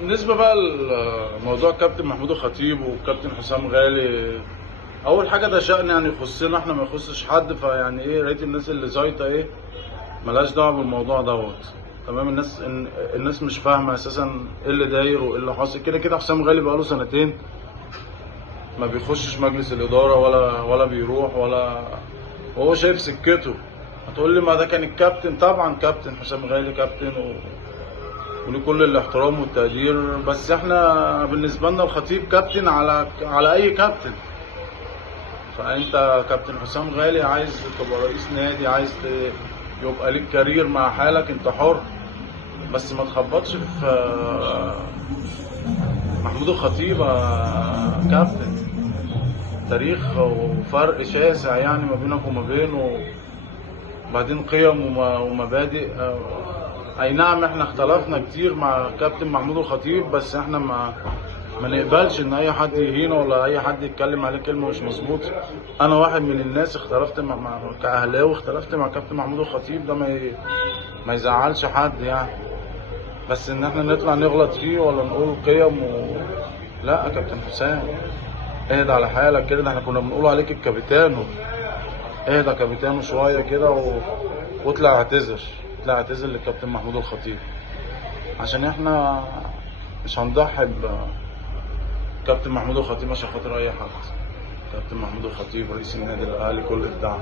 بالنسبة بقى لموضوع كابتن محمود الخطيب وكابتن حسام غالي، أول حاجة ده شأن يعني يخصنا احنا، ما يخصش حد. فيعني ايه، رأيت الناس اللي زايطة ايه ملهاش دعوة بالموضوع دوت. تمام. الناس مش فاهمة أساسا ايه اللي داير وايه اللي حاصل. كده كده حسام غالي بقاله سنتين ما بيخشش مجلس الإدارة ولا بيروح ولا، وهو شايف سكته. هتقول لي ما ده كان الكابتن، طبعا كابتن حسام غالي كابتن وليه كل الاحترام والتقدير، بس احنا بالنسبه لنا الخطيب كابتن على اي كابتن. فانت كابتن حسام غالي عايز تبقى رئيس نادي، عايز يبقى ليك كارير مع حالك، انت حر. بس ما تخبطش في محمود الخطيب كابتن. تاريخ وفرق شاسع يعني ما بينك وما بينه، وبعدين قيم ومبادئ. اي نعم احنا اختلفنا كتير مع كابتن محمود الخطيب، بس احنا ما نقبلش ان اي حد يهينه ولا اي حد يتكلم عليه كلمه مش مظبوط. انا واحد من الناس اختلفت كاهلاوي اختلفت مع كابتن محمود الخطيب، ده ما يزعلش حد يعني. بس ان احنا نطلع نغلط فيه ولا نقول قيم لا. كابتن حسام اهدى على حالك كده، ده احنا كنا بنقول عليك الكابيتانو. اهدى كابيتانو شويه كده واطلع اعتذر. اطلع اعتذر للكابتن محمود الخطيب، عشان احنا مش هنضحي بكابتن محمود الخطيب عشان خاطر اي حد. كابتن محمود الخطيب رئيس النادي الاهلي كل الدعم.